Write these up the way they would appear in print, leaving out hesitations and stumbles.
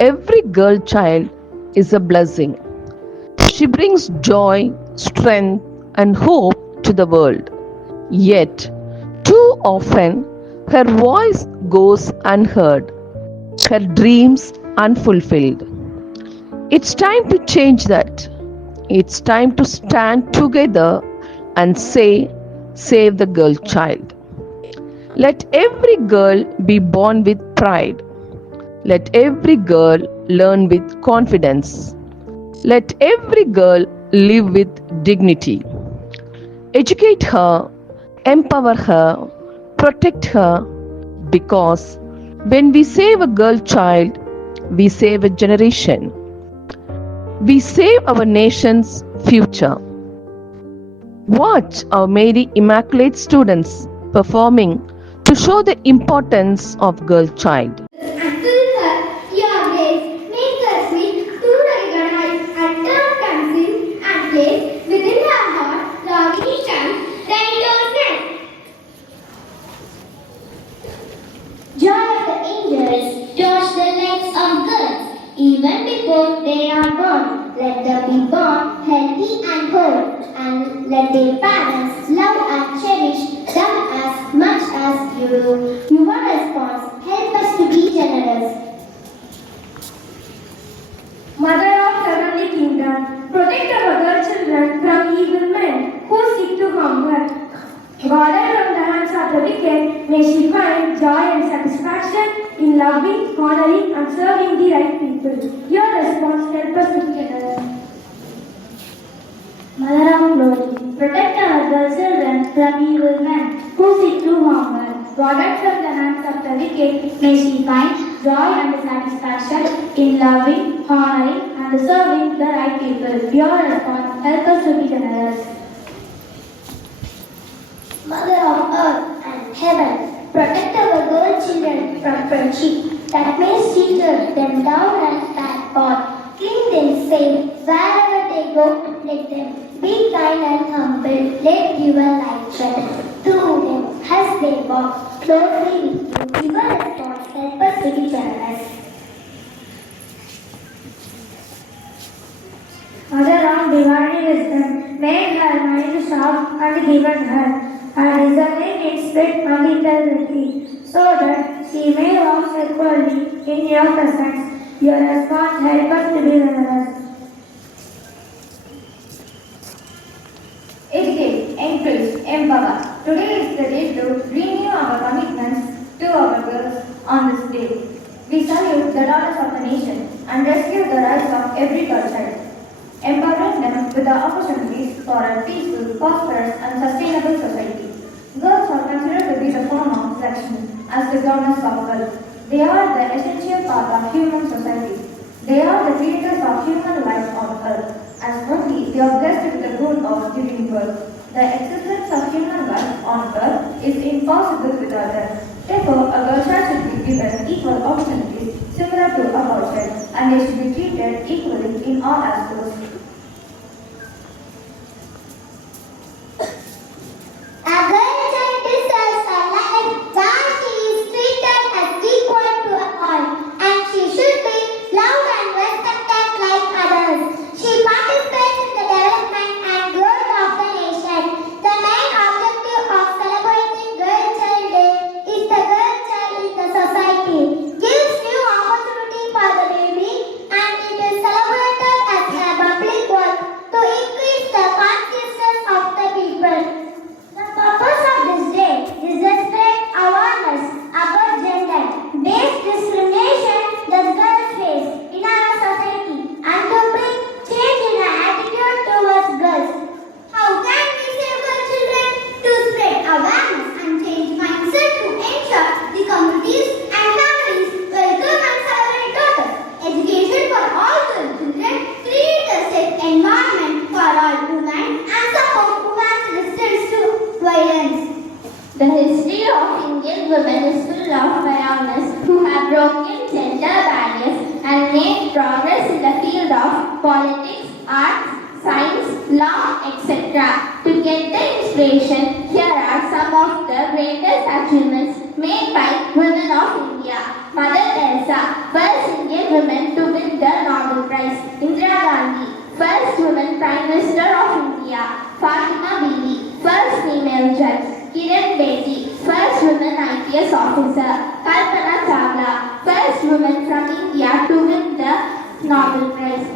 Every girl child is a blessing. She brings joy, strength, and hope to the world. Yet, too often, her voice goes unheard, her dreams unfulfilled. It's time to change that. It's time to stand together and say, Save the girl child. Let every girl be born with pride. Let every girl learn with confidence. Let every girl live with dignity. Educate her, empower her, protect her, because when we save a girl child, we save a generation. We save our nation's future. Watch our Mary Immaculate students performing to show the importance of girl child. And fill her, your grace, make her sweet to recognize and turn conceive and place within her heart longing comes righteousness. Joy of the angels touch the lives of girls even before they are born. Let them be born healthy and whole, and let their parents love and cherish them as much as you do. Your response help us to be generous. Mother of heavenly kingdom, protect our girl children from evil men who seek to harm her. Guarded from the hands of the wicked, may she find joy and satisfaction in loving, honoring, and serving the right people. Your response help us to be generous. Mother of glory, protect our girl children from evil men who seek to harm her. Guarded from the hands of the wicked, may she find joy and satisfaction in loving, honoring, and serving the right people. Your response help us to be generous. Mother of earth and heaven, protect our girl children from friendship that may steer them down and bad path. Keep them safe wherever they go. Let them be kind and humble. Let your light shine through them as they walk closely with you. Your response help us to be generous. Mother of divine wisdom, make her mind sharp and given her, and discerning its spirit and eternity, so that she may walk securely in your presence. Your response help us to be generous. Educate, encourage, empower. Today is the day to renew our commitments to our girls on this day. We salute the daughters of the nation and rescue the rights of every girl child, empowering them with the opportunities for a peaceful, prosperous, and sustainable society. Girls are considered to be the form of Lakshmi as the goddess of wealth. They are the essential part of human society. They are the creators of human life on earth. As only they are blessed with the good of giving birth. The existence of human life on earth is impossible without them. Therefore, a girl child should be given equal opportunities similar to a boy child, and they should be treated equally in all aspects. A girl child deserves a life where she is treated as equal to all, and she should be loved and respected like others. She participates in the development and growth of the nation. The main objective of celebrating Girl Child Day is the girl child in the society. Gives new opportunity for the baby, and it is celebrated as a public work to increase the consciousness of the people. The purpose of this day is to spread awareness about gender-based discrimination that girls face in our society and to bring change in our attitude towards girls. How can we save our children? To spread awareness and change mindset to ensure the communities and families welcome and celebrate daughters. Education for all girl children, create a safe environment for all women and support women's resistance to violence. The history of Indian women is full of pioneers who have broken gender barriers and made progress in the field of politics, arts, science, law, etc. To get the inspiration, here are some of the greatest achievements made by women of India. Mother Teresa, first Indian women to win the Nobel Prize. Indira Gandhi, first woman Prime Minister of India. Fatima Bibi, first female judge. Kiran Bedi, first woman IPS officer. Kalpana Chawla, first woman from India to win the Nobel Prize.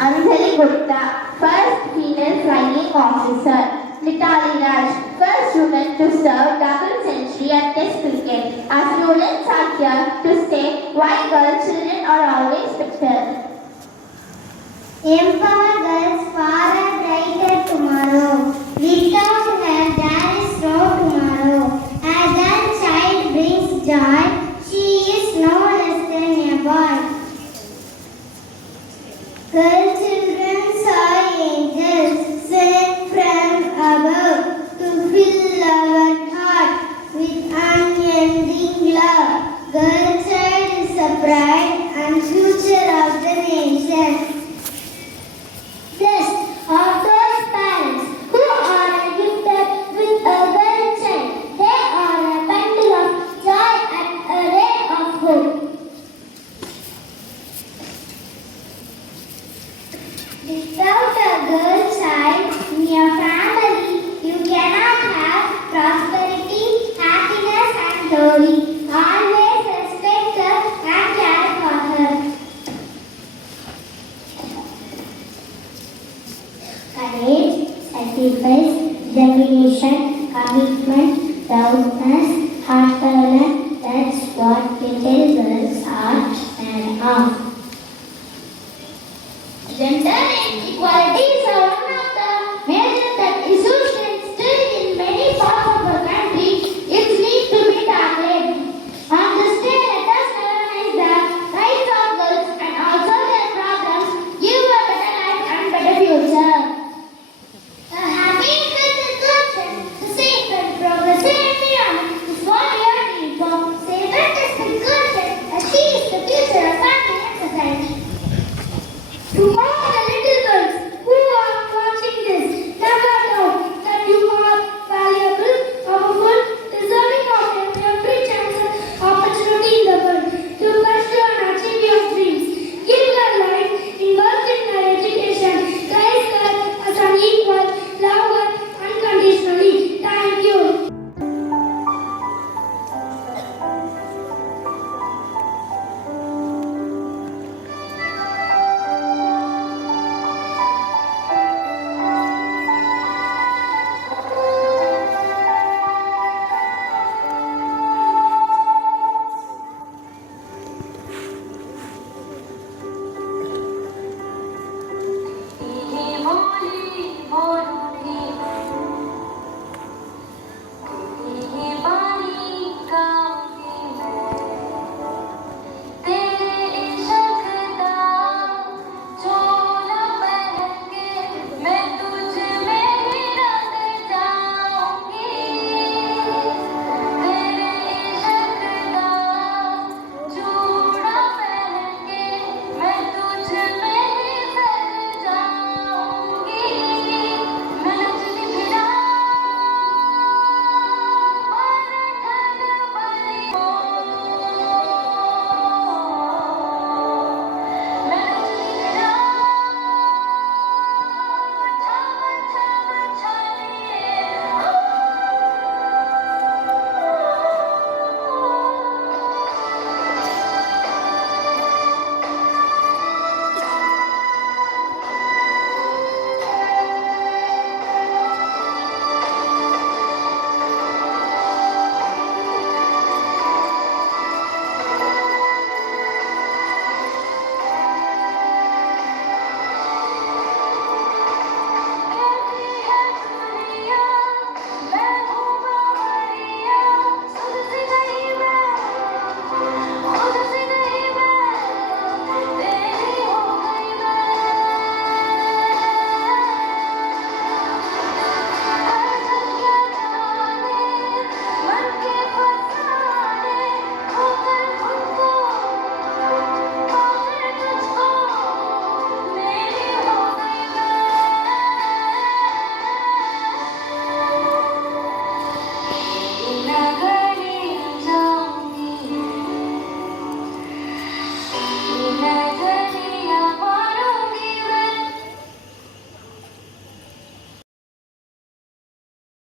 Anjali Gupta, first female flying officer. Mitali Raj, first woman to serve double century at Test cricket. Our students are here to say why girl children are always better. Empower girls for a brighter tomorrow. Without her, there is no tomorrow. As a child brings joy, she is no less than a boy. Girl children are angels sent from above to fill our heart with unending love. Girl child is the pride and future of the nation.